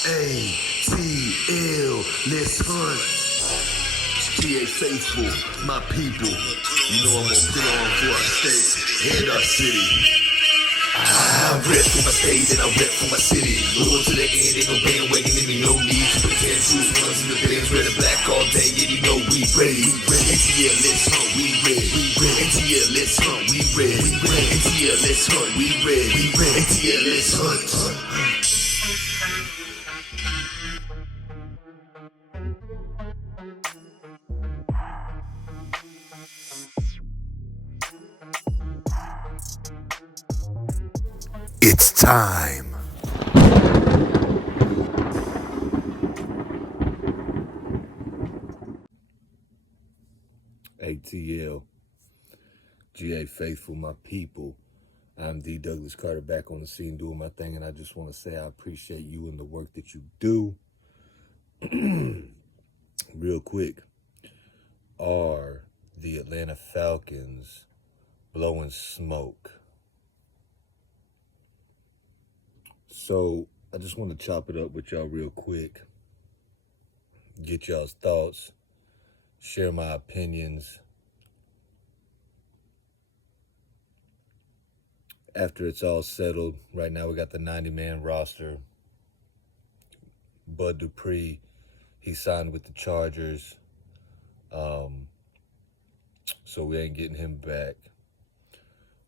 ATL, let's hunt. GA faithful, my people. You know I'm gonna put on for our state and our city. I rep for my state and I rep for my city. Going to the end, ain't no bandwagon in me, no need to pretend. Choose ones in the bands, red and black all day, and you know we ready. ATL, let's hunt, we ready. ATL, let's hunt, we ready. ATL, let's hunt, we ready. ATL, let's hunt. It's time. ATL.GA faithful, my people. I'm D. Douglas Carter back on the scene doing my thing, and I just want to say I appreciate you and the work that you do. Real quick, are the Atlanta Falcons blowing smoke? So I just want to chop it up with y'all real quick, get y'all's thoughts, share my opinions. After it's all settled, right now we got the 90-man roster. Bud Dupree, he signed with the Chargers, so we ain't getting him back.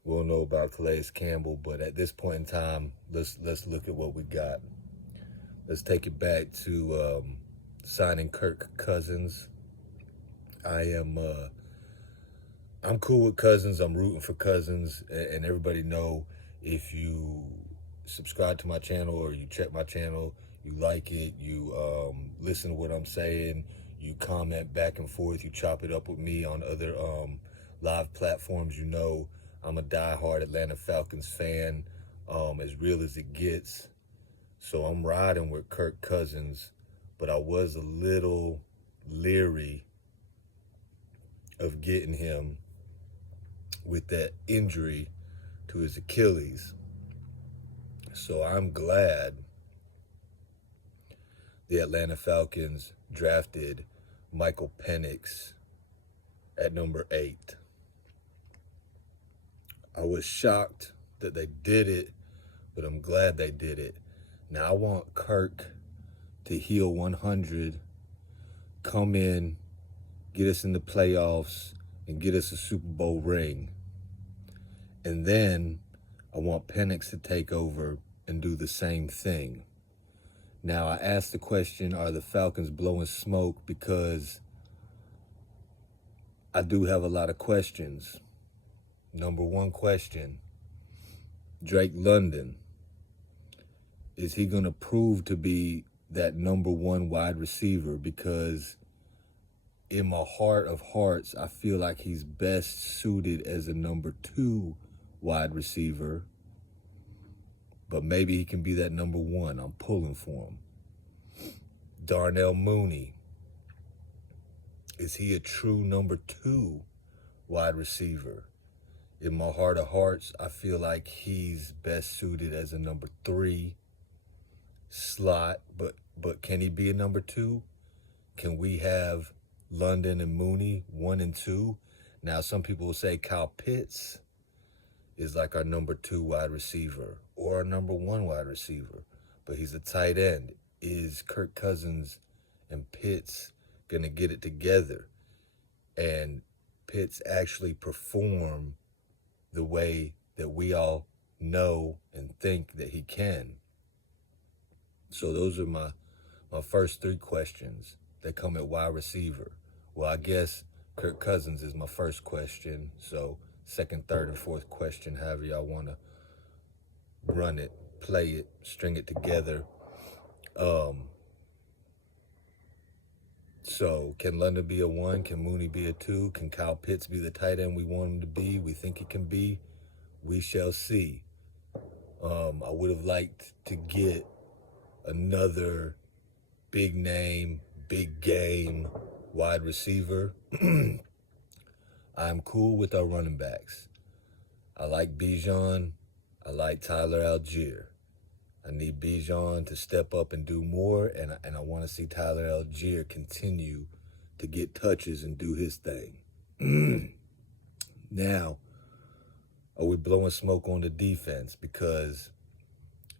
We'll know about Calais Campbell, but at this point in time, let's look at what we got. Let's take it back to signing Kirk Cousins. I'm cool with Cousins. I'm rooting for Cousins, and everybody know, if you subscribe to my channel or you check my channel, you like it, you listen to what I'm saying, you comment back and forth, you chop it up with me on other live platforms, you know I'm a diehard Atlanta Falcons fan, as real as it gets. So I'm riding with Kirk Cousins, but I was a little leery of getting him with that injury to his Achilles. So I'm glad the Atlanta Falcons drafted Michael Penix at number 8. I was shocked that they did it, but I'm glad they did it. Now I want Kirk to heal 100, come in, get us in the playoffs, and get us a Super Bowl ring. And then I want Penix to take over and do the same thing. Now, I asked the question, are the Falcons blowing smoke? Because I do have a lot of questions. Number one question, Drake London, is he going to prove to be that number one wide receiver? Because in my heart of hearts, I feel like he's best suited as a number 2 wide receiver, but maybe he can be that number 1. I'm pulling for him. Darnell Mooney, is he a true number 2 wide receiver? In my heart of hearts, I feel like he's best suited as a number 3 slot, but can he be a number 2? Can we have London and Mooney 1 and 2? Now, some people will say Kyle Pitts is like our number 2 wide receiver or our number 1 wide receiver, but he's a tight end. Is Kirk Cousins and Pitts gonna get it together and Pitts actually perform the way that we all know and think that he can? So those are my first 3 questions that come at wide receiver. Well, I guess Kirk Cousins is my first question. So second, third, and fourth question, however y'all want to run it, play it, string it together. So can London be a 1? Can Mooney be a 2? Can Kyle Pitts be the tight end we want him to be? We think he can be. We shall see. I would have liked to get another big name, big game wide receiver. I'm cool with our running backs. I like Bijan. I like Tyler Algier. I need Bijan to step up and do more, and I want to see Tyler Algier continue to get touches and do his thing. Now, are we blowing smoke on the defense? Because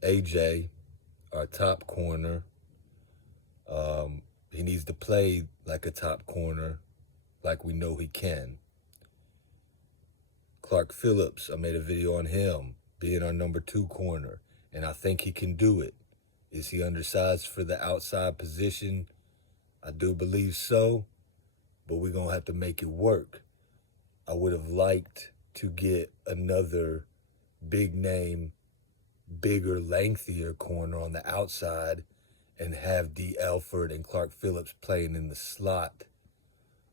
AJ, our top corner, he needs to play like a top corner, like we know he can. Clark Phillips, I made a video on him being our number 2 corner, and I think he can do it. Is he undersized for the outside position? I do believe so, but we're going to have to make it work. I would have liked to get another big name, bigger, lengthier corner on the outside and have D. Alford and Clark Phillips playing in the slot,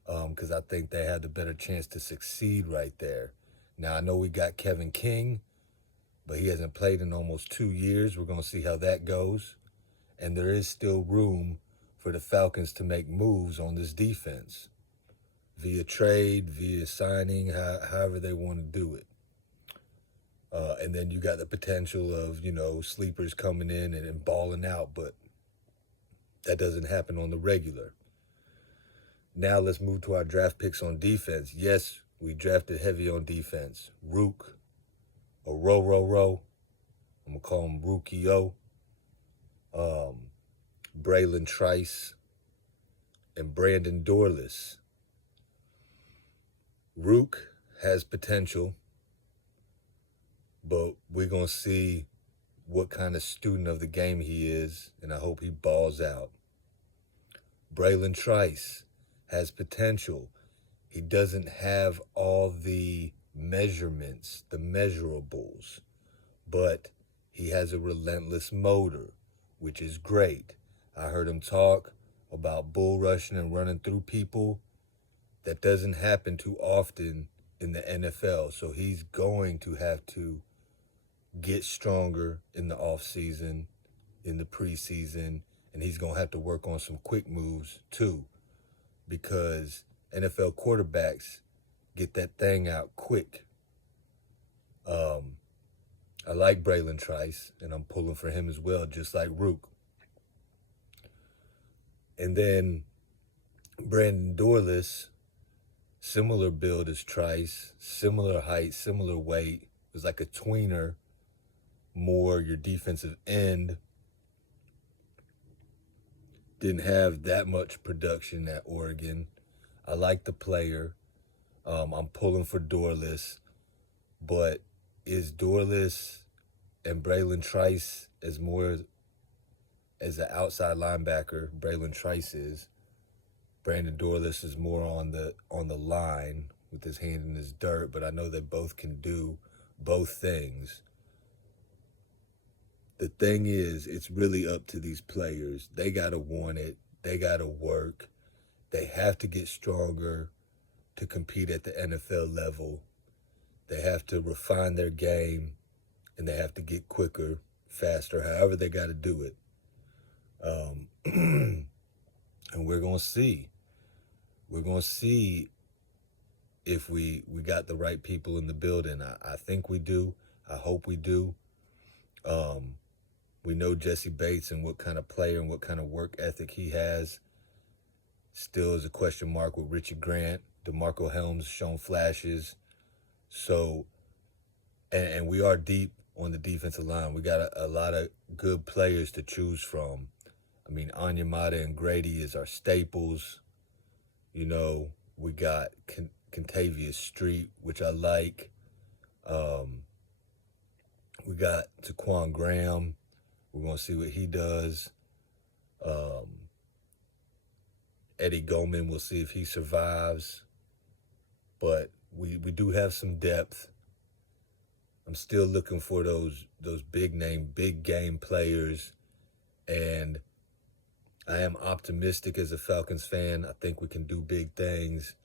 because I think they had the better chance to succeed right there. Now, I know we got Kevin King, but he hasn't played in almost 2 years. We're going to see how that goes. And there is still room for the Falcons to make moves on this defense via trade, via signing, however they want to do it. And then you got the potential of, sleepers coming in and balling out, but that doesn't happen on the regular. Now let's move to our draft picks on defense. Yes, we drafted heavy on defense. Rook, or Ro. I'm going to call him Rookie-O. Braylon Trice, and Brandon Dorless. Rook has potential, but we're going to see what kind of student of the game he is, and I hope he balls out. Braylon Trice has potential. He doesn't have all the measurements, the measurables, but he has a relentless motor, which is great. I heard him talk about bull rushing and running through people. That doesn't happen too often in the NFL, so he's going to have to get stronger in the offseason, in the preseason, and he's going to have to work on some quick moves too, because NFL quarterbacks get that thing out quick. I like Braylon Trice, and I'm pulling for him as well, just like Rook. And then Brandon Dorless, similar build as Trice, similar height, similar weight. It was like a tweener, more your defensive end. Didn't have that much production at Oregon. I like the player. I'm pulling for Dorless. But is Dorless and Braylon Trice as more as an outside linebacker? Braylon Trice is. Brandon Dorless is more on the line with his hand in his dirt, but I know they both can do both things. The thing is, it's really up to these players. They got to want it. They got to work. They have to get stronger to compete at the NFL level. They have to refine their game, and they have to get quicker, faster, however they got to do it. And we're going to see. We're going to see if we got the right people in the building. I think we do. I hope we do. We know Jesse Bates and what kind of player and what kind of work ethic he has. Still is a question mark with Richie Grant. DeMarco Helms shown flashes. So, and we are deep on the defensive line. We got a lot of good players to choose from. I mean, Onyemata and Grady is our staples. We got Contavious Street, which I like. We got Taquan Graham. We're going to see what he does. Eddie Goldman, we'll see if he survives. But we do have some depth. I'm still looking for those big name, big game players. And I am optimistic as a Falcons fan. I think we can do big things.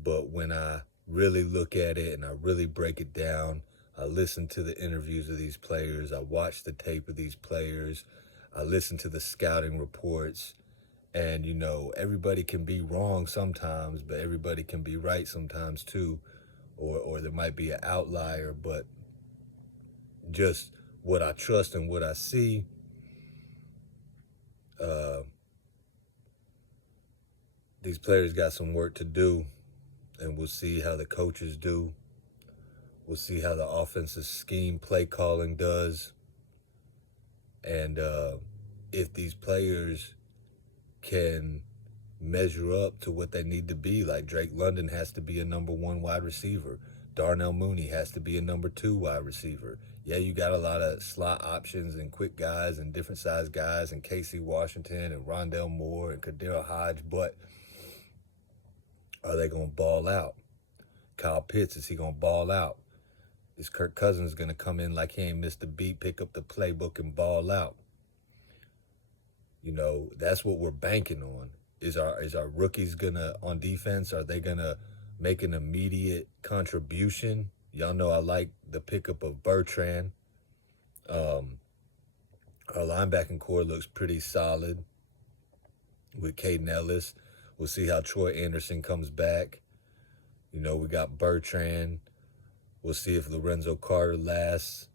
But when I really look at it and I really break it down, I listen to the interviews of these players. I watch the tape of these players. I listen to the scouting reports. And, everybody can be wrong sometimes, but everybody can be right sometimes too. Or there might be an outlier. But just what I trust and what I see. These players got some work to do, and we'll see how the coaches do. We'll see how the offensive scheme play calling does. And if these players can measure up to what they need to be, like Drake London has to be a number 1 wide receiver. Darnell Mooney has to be a number 2 wide receiver. Yeah, you got a lot of slot options and quick guys and different size guys and Casey Washington and Rondell Moore and Kadero Hodge, but are they going to ball out? Kyle Pitts, is he going to ball out? Is Kirk Cousins going to come in like he ain't missed a beat, pick up the playbook and ball out? You know, that's what we're banking on. Is our rookies gonna, on defense, are they gonna make an immediate contribution? Y'all know I like the pickup of Bertrand. Our linebacking core looks pretty solid with Caden Ellis. We'll see how Troy Anderson comes back. You know, we got Bertrand. We'll see if Lorenzo Carter lasts.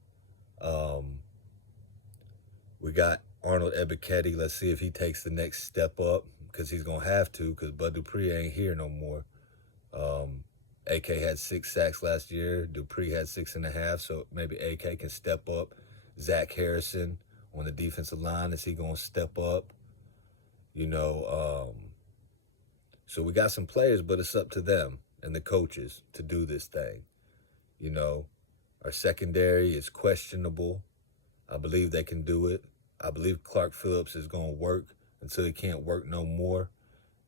We got Arnold Ebiketie. Let's see if he takes the next step up, because he's going to have to, because Bud Dupree ain't here no more. AK had 6 sacks last year. Dupree had 6.5, so maybe AK can step up. Zach Harrison on the defensive line, is he going to step up? You know, so we got some players, but it's up to them and the coaches to do this thing. You know, our secondary is questionable. I believe they can do it. I believe Clark Phillips is going to work until he can't work no more,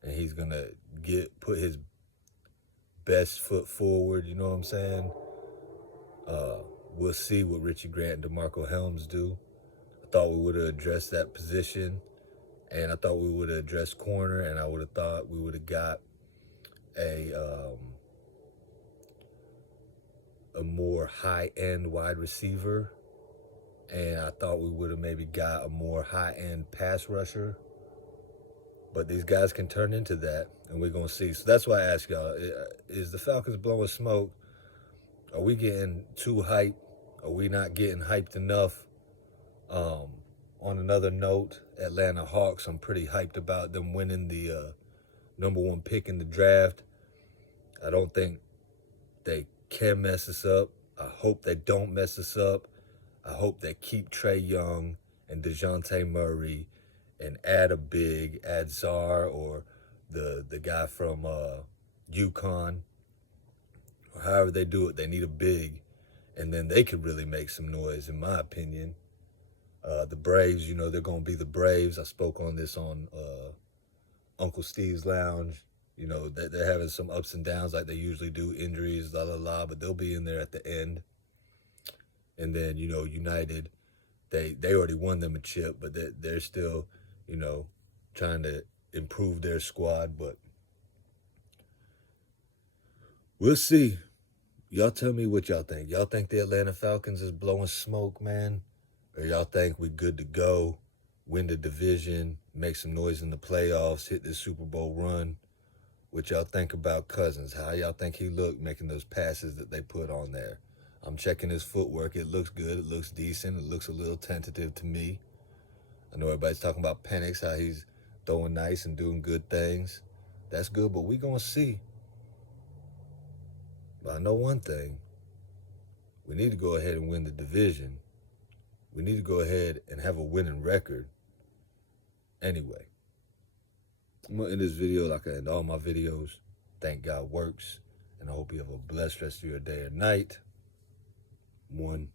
and he's going to put his best foot forward, you know what I'm saying? We'll see what Richie Grant and DeMarco Helms do. I thought we would have addressed that position, and I thought we would have addressed corner, and I would have thought we would have got a more high-end wide receiver, and I thought we would have maybe got a more high-end pass rusher. But these guys can turn into that, and we're going to see. So that's why I ask y'all, is the Falcons blowing smoke? Are we getting too hyped? Are we not getting hyped enough? On another note, Atlanta Hawks, I'm pretty hyped about them winning the number 1 pick in the draft. I don't think they can mess us up. I hope they don't mess us up. I hope they keep Trae Young and DeJounte Murray and add a big, add Czar or the guy from UConn. Or however they do it, they need a big, and then they could really make some noise, in my opinion. The Braves, you know, they're going to be the Braves. I spoke on this on Uncle Steve's Lounge. You know, they're having some ups and downs like they usually do, injuries, but they'll be in there at the end. And then, you know, United, they already won them a chip, but they're still, you know, trying to improve their squad. But we'll see. Y'all tell me what y'all think. Y'all think the Atlanta Falcons is blowing smoke, man? Or y'all think we good to go, win the division, make some noise in the playoffs, hit this Super Bowl run? What y'all think about Cousins? How y'all think he looked making those passes that they put on there? I'm checking his footwork. It looks good. It looks decent. It looks a little tentative to me. I know everybody's talking about Penix, how he's throwing nice and doing good things. That's good, but we going to see. But I know one thing. We need to go ahead and win the division. We need to go ahead and have a winning record. Anyway, I'm going to end this video like I end all my videos. Thank God works. And I hope you have a blessed rest of your day or night. 1.